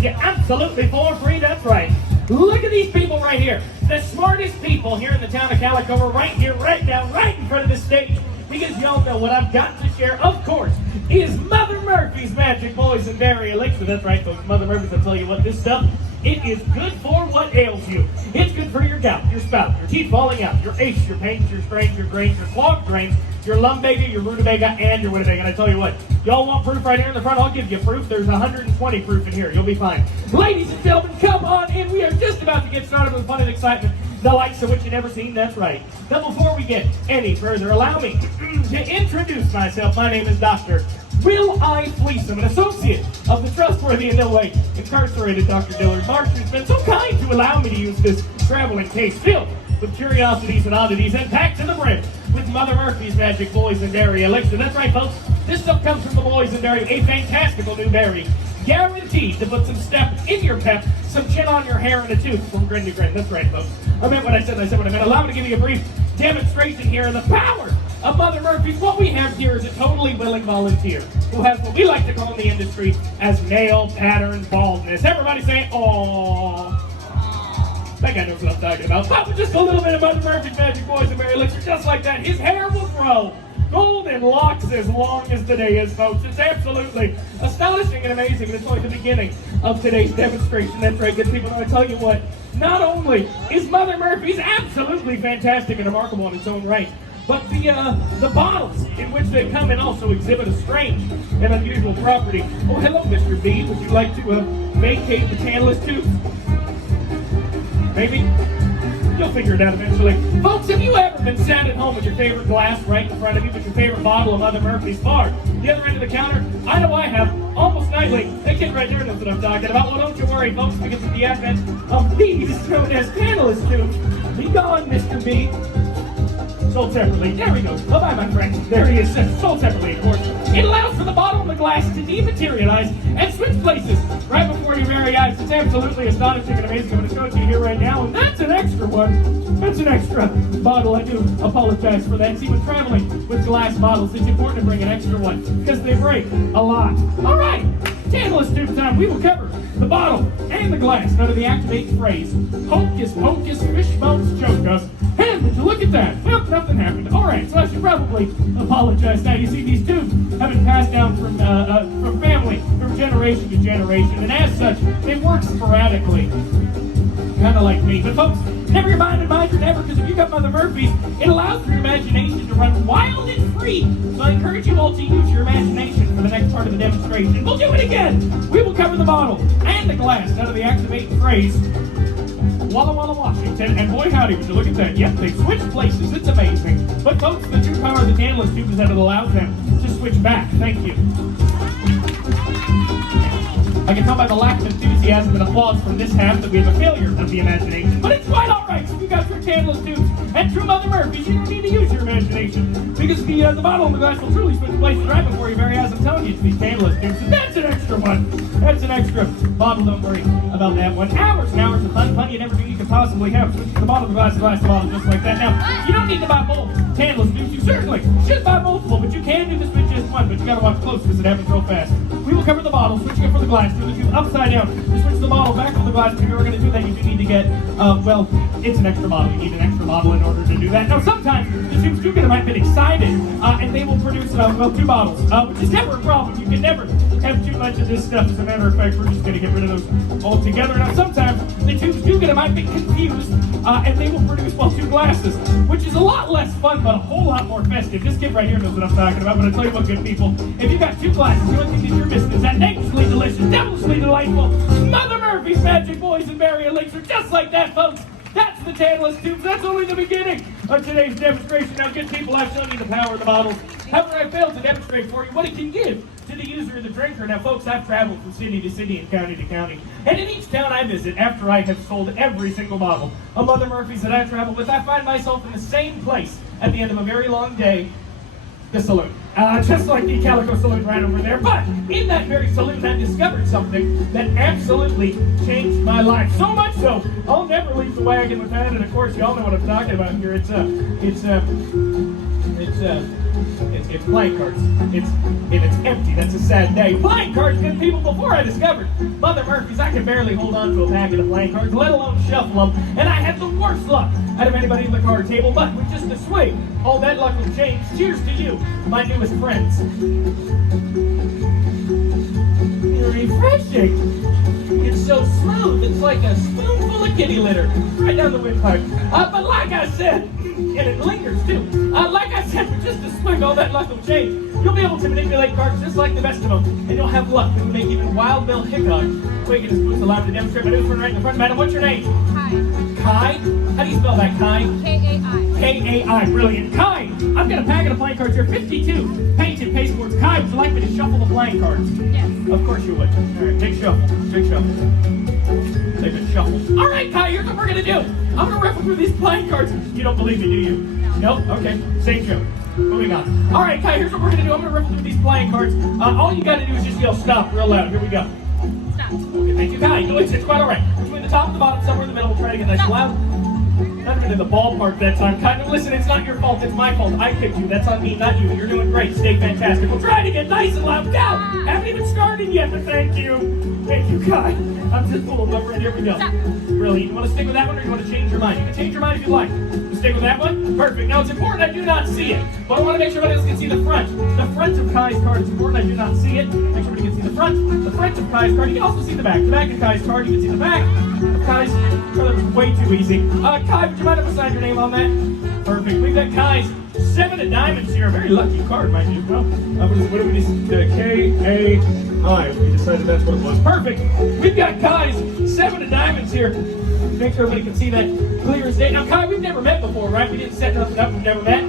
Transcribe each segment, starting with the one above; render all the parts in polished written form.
with you absolutely for free. That's right. Look at these people right here. The smartest people here in the town of Calico are right here, right now, right in front of the stage. Because y'all know what I've got to share, of course, is Mother Murphy's Magic Boysenberry Elixir. That's right, folks. Mother Murphy's, I'll tell you what, this stuff, it is good for what ails you. It's good for your gout, your spout, your teeth falling out, your aches, your pains, your strains, your grains, your clogged drains, your lumbago, your rutabaga, and your winnebago. And I tell you what, y'all want proof right here in the front? I'll give you proof. There's 120 proof in here. You'll be fine. Ladies and gentlemen, come on in. We are just about to get started with fun and excitement, the likes of which you've never seen. That's right. Now, before we get any further, allow me to introduce myself. My name is Dr. Will I Fleece. I'm an associate of the trustworthy and no way incarcerated Dr. Dillard Marsh, who's been so kind to allow me to use this traveling case filled with curiosities and oddities and packed to the brim with Mother Murphy's Magic Boysenberry Elixir. That's right, folks. This stuff comes from the Boysenberry, a fantastical new berry, guaranteed to put some step in your pep, some chin on your hair, and a tooth from grin to grin. That's right, folks. I meant what I said. I said what I meant. Allow me to give you a brief demonstration here of the power of Mother Murphy's. What we have here is a totally willing volunteer who has what we like to call in the industry as nail pattern baldness. Everybody say, "Aww." That guy knows what I'm talking about. But with just a little bit of Mother Murphy's Magic Boysenberry Elixir, just like that, his hair will grow golden locks as long as the day is, folks. It's absolutely astonishing and amazing. And it's only the beginning of today's demonstration. That's right, good people. I tell you what, not only is Mother Murphy's absolutely fantastic and remarkable in its own right, but the bottles in which they come in also exhibit a strange and unusual property. Oh, hello, Mr. B. Would you like to vacate the tantalus tube? Maybe? You'll figure it out eventually. Folks, have you ever been sat at home with your favorite glass right in front of you with your favorite bottle of Mother Murphy's far the other end of the counter? I know I have, almost nightly. That kid right there knows what I'm talking about. Well, don't you worry, folks, because of the advent of these known as tantalus tubes. Be gone, Mr. B. Sold separately. There we go. Bye-bye, my friend. There he is. Sold separately, of course. It allows for the bottle and the glass to dematerialize and switch places right before your very eyes. It's absolutely astonishing and amazing. I'm going to show it to you here right now, and that's an extra one. That's an extra bottle. I do apologize for that. See, when traveling with glass bottles, it's important to bring an extra one because they break a lot. All right. Tantalus tube time. We will cover the bottle and the glass under the activate phrase, hocus pocus, fish bones choke us. And would you look at that? Well, nothing happened. All right, so I should probably apologize. Now, you see, these tubes have been passed down from family, from generation to generation, and as such, they work sporadically, kind of like me. But folks, never your mind and mind your never, because if you got Mother Murphy's, it allows for your imagination to run wild and free. So I encourage you all to use your imagination for the next part of the demonstration. We'll do it again. We will cover the bottle and the glass under the activate phrase, Walla Walla, Washington, and boy howdy, would you look at that. Yep, they've switched places. It's amazing. But folks, the true power of the tantalus tube is that it allows them to switch back. Thank you. I can tell by the lack of enthusiasm and applause from this half that we have a failure of the imagination. But it's quite all right. So you got your tantalus tubes and true Mother Murphy's. You don't need to use your imagination because the bottle and the glass will truly switch places right before your very eyes. I'm telling you, it's these tantalus tubes. And that's an extra one. That's an extra bottle. Don't worry about that one. Hours and hours of fun you never think you could possibly have. Switch the bottle, the glass, the bottle, just like that. Now, you don't need to buy both tantalus tubes. You certainly should buy multiple, but you can do this with just one. But you got to watch close because it happens real fast. We will cover the bottle, switching it for the glass, do the tube upside down. To switch the bottle back to the glass. If you're going to do that, you do need to get, well, it's an extra bottle. You need an extra bottle in order to do that. Now, sometimes the tubes do get might be excited, and they will produce, well, two bottles, which is never a problem. You can never have too much of this stuff. As a matter of fact, we're just going to get rid of those altogether. Now, sometimes the tubes do get might be confused, and they will produce, well, two glasses, which is a lot less fun, but a whole lot more festive. This kid right here knows what I'm talking about, but I tell you what, good people, if you've got two glasses, the only thing that you're missing is that dangerously delicious, devilishly delightful Mother Murphy's Magic Boysenberry Elixir. Just like that, folks. That's the tantalus tubes. That's only the beginning of today's demonstration. Now, good people, I've shown you the power of the bottles. However, I failed to demonstrate for you what it can give to the user or the drinker. Now, folks, I've traveled from city to city and county to county. And in each town I visit, after I have sold every single bottle of Mother Murphy's that I travel with, I find myself in the same place at the end of a very long day, the saloon. Just like the Calico Saloon right over there. But in that very saloon, I discovered something that absolutely changed my life. So much so, I'll never leave the wagon with that. And of course, y'all know what I'm talking about here. It's It's playing cards. It's empty. That's a sad day. Playing cards, good people. Before I discovered Mother Murphy's, I could barely hold on to a packet of playing cards, let alone shuffle them. And I had the worst luck out of anybody in the card table. But with just a swing, all that luck will change. Cheers to you, my newest friends. Refreshing. It's so smooth. It's like a spoonful of kitty litter right down the windpipe. But like I said, and it lingers too. Like I said, with just a swing, all that luck will change. You'll be able to manipulate cards just like the best of them, and you'll have luck that will make even Wild Bill Hickok quake in his boots, allow me to demonstrate my new friend right in the front. Madam, what's your name? Kai. Kai? How do you spell that, Kai? K-A-I. K-A-I, brilliant. Kai, I've got a packet of playing cards here, 52 painted pasteboards. Kai, would you like me to shuffle the playing cards? Yes. Of course you would. All right, big shuffle, big shuffle. They've been shuffled. All right, Kai, here's what we're gonna do. I'm gonna riffle through these playing cards. You don't believe me, do you? No. Nope, okay, same joke. Moving on. All right, Kai, here's what we're gonna do. I'm gonna riffle through these playing cards. All you gotta do is just yell stop real loud. Here we go. Stop. Okay, thank you, Kai. It's quite all right. Between the top and the bottom, somewhere in the middle, we'll try to get nice and loud. Not even in the ballpark that time. Kind of listen, it's not your fault, it's my fault. I picked you. That's on me, not you. You're doing great. Stay fantastic. We'll try to get nice and loud. Go! Haven't even started yet, but thank you. Thank you, Kai. I'm just full of love. Here we go. Stop. Really? You want to stick with that one or you want to change your mind? You can change your mind if you like. You stick with that one? Perfect. Now it's important I do not see it, but I want to make sure everybody else can see the front. The front of Kai's card is important. I do not see it. Make sure everybody can see the front. The front of Kai's card. You can also see the back. The back of Kai's card. You can see the back of Kai's card. That was way too easy. Kai, would you mind if I sign your name on that? Perfect. We've got Kai's 7 of diamonds here. A very lucky card, mind you. Well, what do we just K-A-I. We decided that's what it was. Perfect. We've got Kai's 7 of diamonds here. Make sure everybody can see that clear as day. Now, Kai, we've never met before, right? We didn't set nothing up. We've never met.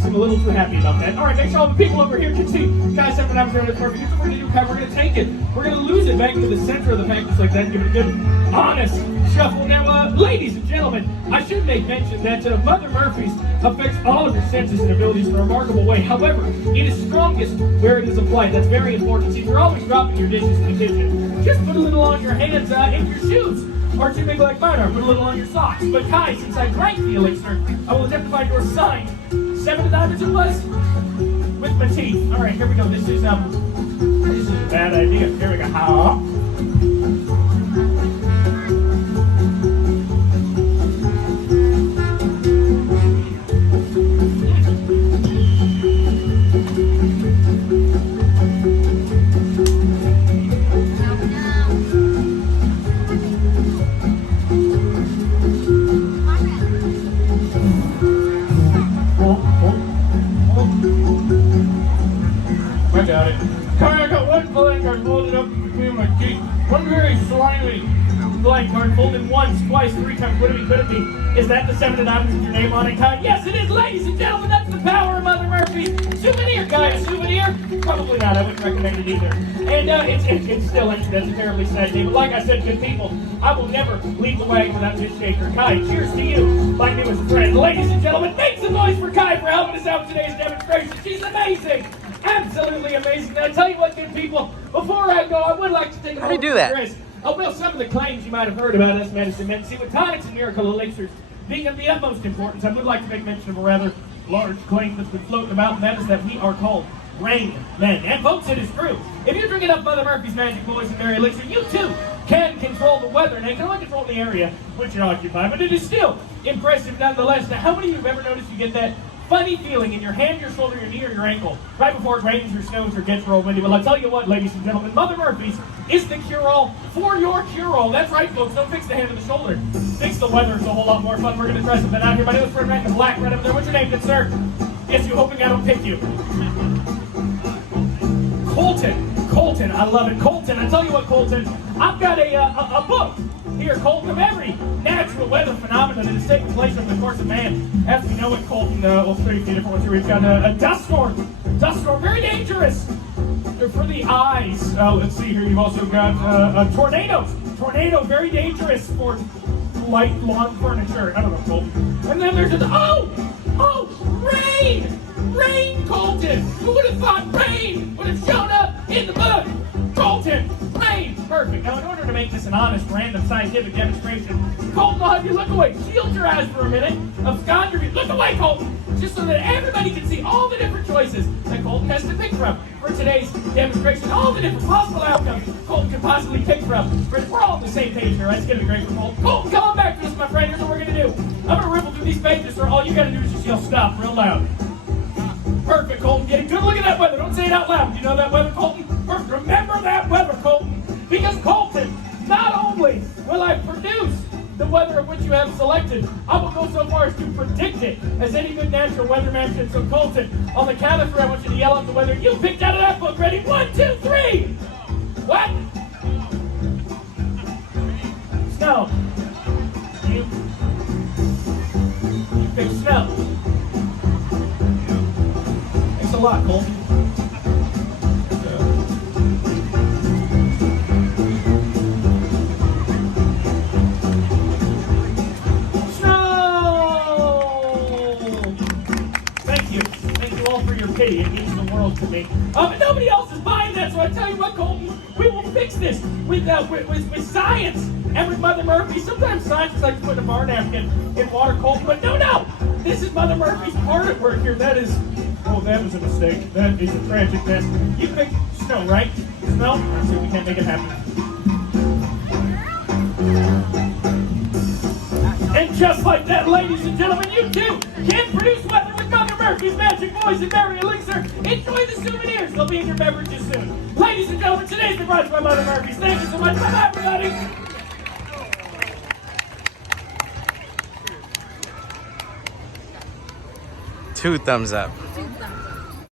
So I'm a little too happy about that. All right, make sure all the people over here can see Kai's 7 of diamonds there. Perfect. Here's what we're going to do, Kai. We're going to take it. We're going to lose it back into the center of the pack just like that. Give it a good, honest shuffle. Now, ladies and gentlemen, I should make mention that Mother Murphy's affects all of your senses and abilities in a remarkable way. However, it is strongest where it is applied. That's very important. See, if you're always dropping your dishes in the kitchen, just put a little on your hands and your shoes. Or too big like mine are. Put a little on your socks. But Kai, since I drank the elixir, I will attempt to find your sign. 7 of diamonds it was? With my teeth. All right, here we go. This is a bad idea. Here we go. How? I got it. Kai, I got one playing card folded up between my teeth. One very slimy playing card folded once, twice, 3 times. Could it be? Is that the 7 of diamonds with your name on it, Kai? Yes, it is, ladies and gentlemen. That's the power of Mother Murphy. Souvenir, Kai. A souvenir? Probably not. I wouldn't recommend it either. And it's still empty. That's a terribly sad day. But like I said, good people, I will never leave the wagon without this shaker. Kai, cheers to you, my newest friend. Ladies and gentlemen, make some noise for Kai for helping us out with today's demonstration. She's amazing. Absolutely amazing. Now, I tell you what, good people, before I go, I would like to take a moment to address some of the claims you might have heard about us medicine men. See, with tonics and miracle elixirs being of the utmost importance, I would like to make mention of a rather large claim that's been floating about, and that is that we are called rain men. And folks, it is true. If you're drinking up Mother Murphy's Magic Poison Berry Elixir, you too can control the weather. Now, you can only control the area which you occupy, but it is still impressive nonetheless. Now, how many of you have ever noticed you get that funny feeling in your hand, your shoulder, your knee, or your ankle right before it rains or snows or gets real windy? Well, I'll tell you what, ladies and gentlemen, Mother Murphy's is the cure-all for your cure-all. That's right, folks. Don't fix the hand or the shoulder. Fix the weather. It's a whole lot more fun. We're going to try something out here. My name is Fred Mack, the black right up there. What's your name, good sir? Yes, you hoping I don't pick you. Colton, I love it. Colton, I tell you what, Colton, I've got a book here, Colton, of every natural weather phenomenon that has taken place over the course of man. As we know it, Colton, we'll show you a few different ones here. We've got a dust storm, very dangerous for the eyes. Let's see here, you've also got tornado, very dangerous for light lawn furniture. I don't know, Colton. And then there's rain, Colton. Who would have thought rain would have shown up in the book? Colton, rain. Perfect. Now, in order to make this an honest, random, scientific demonstration, Colton, I'll have you look away. Shield your eyes for a minute. Abscond your view. Look away, Colton. Just so that everybody can see all the different choices that Colton has to pick from for today's demonstration. All the different possible outcomes Colton could possibly pick from. We're all on the same page here, right? It's going to be great for Colton. Colton, come on back to us, my friend. Here's what we're going to do. I'm going to ripple through these pages, so all you got to do is just yell stop real loud. Perfect, Colton. Get a good look at that weather. Don't say it out loud. Do you know that weather, Colton? Perfect. Remember that weather, Colton. Because, Colton, not only will I produce the weather of which you have selected, I will go so far as to predict it, as any good natural weatherman should. So, Colton, on the count of three, I want you to yell out the weather you picked out of that book. Ready? 1, 2, 3. What? Snow. You picked snow. Thanks a lot, Colton. Pity. It means the world to me. But nobody else is buying that, so I tell you what, Colton, we will fix this with science and with Mother Murphy. Sometimes science is like putting a bar napkin in water, Colton, but no. This is Mother Murphy's part at work here. That was a mistake. That is a tragic mess. You picked snow, right? Snow? Let's see if we can't make it happen. And just like that, ladies and gentlemen, you too can produce weather with Mother Murphy's magic voice and Mary Elixir. Enjoy the souvenirs. They'll be in your beverages soon. Ladies and gentlemen, today's been brought to you by Mother Murphy's. Thank you so much. Bye-bye, everybody. 2 thumbs up.